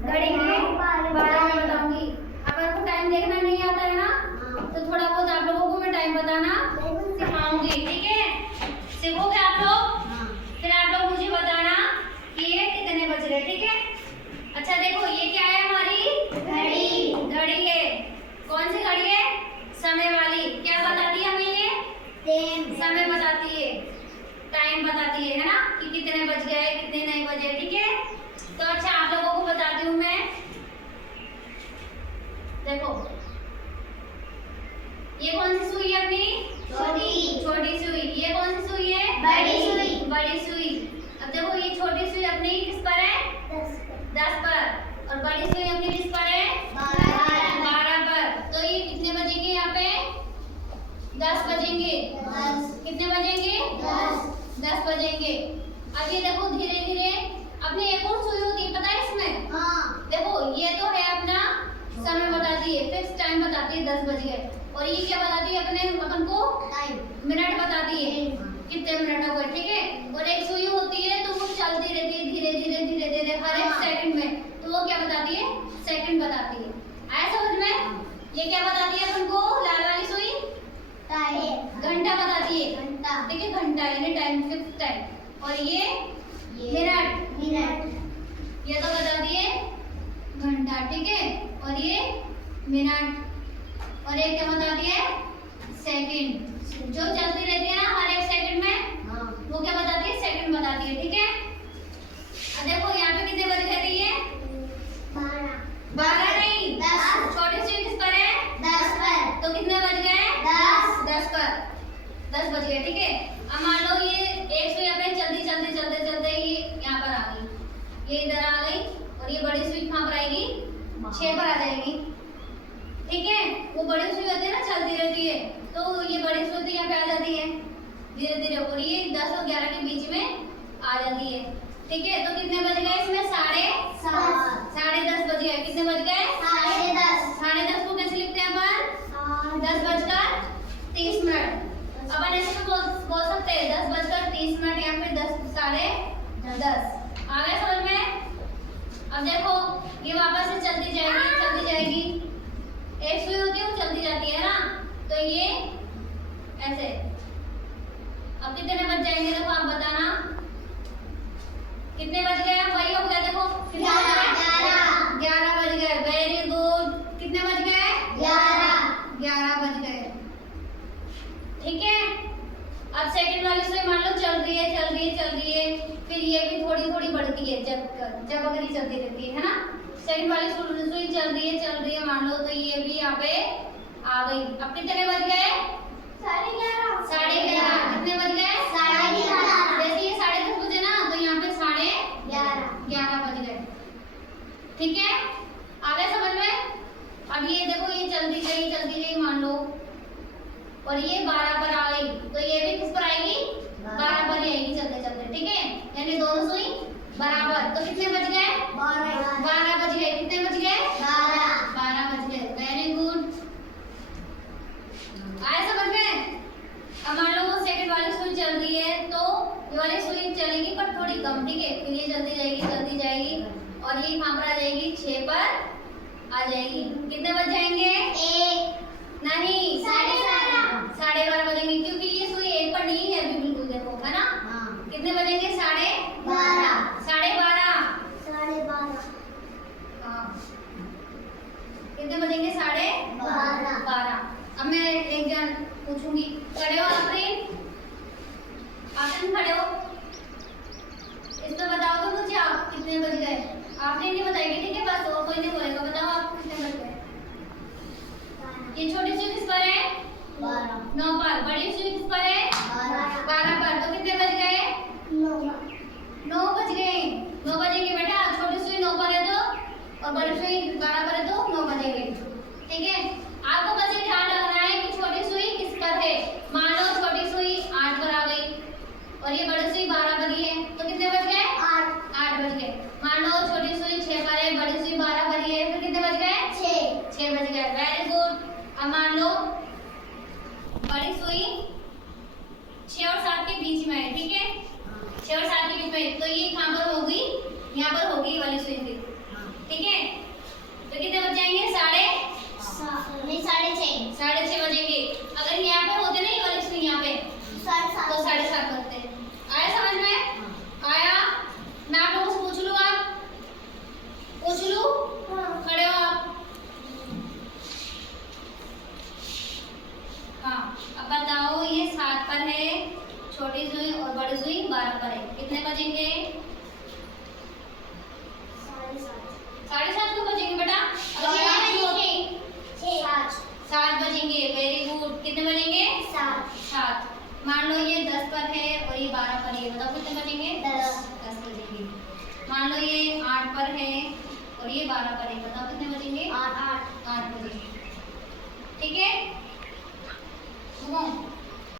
घड़ी में 12 में बताऊंगी। अगर आपको टाइम देखना नहीं आता है ना तो थोड़ा बहुत आप लोगों को मैं टाइम बताना सिखाऊंगी, ठीक है? सीखोगे आप लोग? फिर आप लोग मुझे बताना कि ये कितने बज रहे, ठीक है? अच्छा देखो ये क्या है, हमारी घड़ी। घड़ी है, कौन सी घड़ी है? समय वाली। क्या बताती है हमें ये? समय बताती है, टाइम बताती है ना, कि कितने बज गए कितने नहीं बजे, ठीक है? तो अच्छा आप लोगों को बताती हूँ मैं। देखो ये कौन सी सुई है अपनी? छोटी सुई। ये कौन सी सुई है? बड़ी सुई। अब देखो ये छोटी सुई अपनी किस पर है? 10 पर। और बड़ी सुई अपनी किस पर है? 12 पर। तो ये कितने बजेंगे यहाँ पे? 10 बजेंगे। कितने बजेंगे? 10 बजेंगे। अब ये देखो धीरे धीरे अपनी एक और सुई होती है, पता है इसमें? देखो ये तो है अपना समय बताती है, फिक्स टाइम बताती है 10 बज गए। और ये क्या बताती है अपन को? मिनट बताती है, कितने मिनट हो गए, ठीक है? और एक सुई होती है तो वो चलती रहती है धीरे धीरे हर एक सेकंड में, तो वो क्या बताती है? सेकंड बताती है। आया समझ में? ये क्या बताती है अपन को? लाल वाली सुई घंटा बताती है, ठीक है? घंटा यानी टाइम, फिक्स टाइम। और ये मिनट, ये तो बताती है घंटा, ठीक है? और ये मिनट। और एक क्या बताती है? सेकंड। जो चलती रहती है ना हर एक सेकंड में, वो क्या बताती है? सेकंड बताती है, ठीक है? अब देखो यहाँ पे कितने बज गए थे? ये 12 नहीं, 10। छोटी सी किस पर है? 10 पर। तो कितने बज गए? 10 पर। 10 बज गए, ठीक है? अब मान लो ये एक सुई अपने चलते ये यहाँ पर आ गई, ये इधर आ गई, और ये बड़ी सुई कहाँ पर आएगी? 6 पर आ जाएगी, ठीक है? वो बड़ी सुई होती है ना, चलती रहती है, तो ये बड़ी सुई तो यहाँ पे आ जाती है धीरे धीरे, और ये 10 और 11 के बीच में आ जाती है, ठीक है? तो कितने बज गए इसमें? 10:30 बज गए। कितने बज गए? 10:30 को कैसे लिखते हैं अपन? 10:30 अपन ऐसे तो बोल सकते हैं 10:30 या फिर 10:30। आ गया समझ में? अब देखो ये वापस से चलती जाएगी। एक सुई होती है वो चलती जाती है ना, तो ये ऐसे। अब कितने बज जाएंगे? देखो आप बताना कितने बज गए? अब वही हो गया, देखो कितने बज गए? 11 बज गए। Very good. कितने बज गए? 11 बज गए, ठीक है? अब सेकंड वाली सुई मान लो चल रही है, फिर ये भी थोड़ी बढ़ती है जब अगर ये चलती रहती है ना? सेकंड वाली सुई चल रही है मान लो, तो ये भी यहाँ पे आ गई। अब कितने बज गए? 11:30। कितने बज गए? 11:30। जैसे ये 10:30 बजे ना, तो यहाँ पे 11:30 बज गए, ठीक है? आ गया समझ में? अब ये देखो ये चलती गई मान लो, और ये 12 पर आ गई, तो ये भी किस पर आएगी? 12 पर ही आएगी चलते, ठीक है? यानी दोनों सुई बराबर। तो कितने बज गए? 12 बज गए। कितने बज गए? 12 बज गए। Very good. आया समझ में? अब मान लो वो सेकंड वाली सुई चल रही है, तो ये वाली सुई चलेगी पर थोड़ी कम, ठीक है? फिर ये चलती जाएगी और ये कहाँ पर आ जाएगी? 6 पर आ जाएगी। कितने बज जाएंगे? 1 नहीं, 12:30 बजेंगे, क्योंकि ये सुई 1 पर नहीं है अभी बिल्कुल, देखो है ना? कितने बजेंगे? 12:30। हाँ, कितने बजेंगे? 12:30। अब मैं एक जन पूछूंगी, खड़े हो आफरीन? खड़े हो, इसमें बताओगे मुझे आप कितने बज गए? आफरीन नहीं बताएगी, ठीक है? बस और कोई नहीं बोलेगा। बताओ आप कितने बज गए? ये छोटी सुई किस पर है? 9 पर। बड़ी सुई किस पर है? 12 पर। तो कितने बज गए? 9 बज गए। 9 बजेंगे बेटा। छोटी सुई 9 पर है तो, और बड़ी सुई 12 पर है तो 9 बजेंगे, ठीक है? आपको बस ये ध्यान रखना है कि छोटी सुई किस पर है। मान लो छोटी सुई 8 पर आ गई और ये बड़ी सुई 12 पर ही है, तो कितने बज गए? 8 बज गए। मान लो छोटी सुई 6 पर है, बड़ी सुई 12 पर ही है, तो कितने बज गए? 6 बज गए। Very good. अब मान लो बड़ी सुई 6 और 7 के बीच में है, ठीक है? 6 और 7 के बीच में, तो ये कितने बजेंगे? 7:30 को बजेंगे बेटा। 7 बजेंगे। Very good. कितने बजेंगे? 7। मान लो ये 10 पर है और ये 12 पर है, बताओ कितने बजेंगे? 10 बजेंगे। मान लो ये 8 पर है और ये 12 पर है, बताओ कितने बजेंगे? 8 बजेंगे। ठीक है।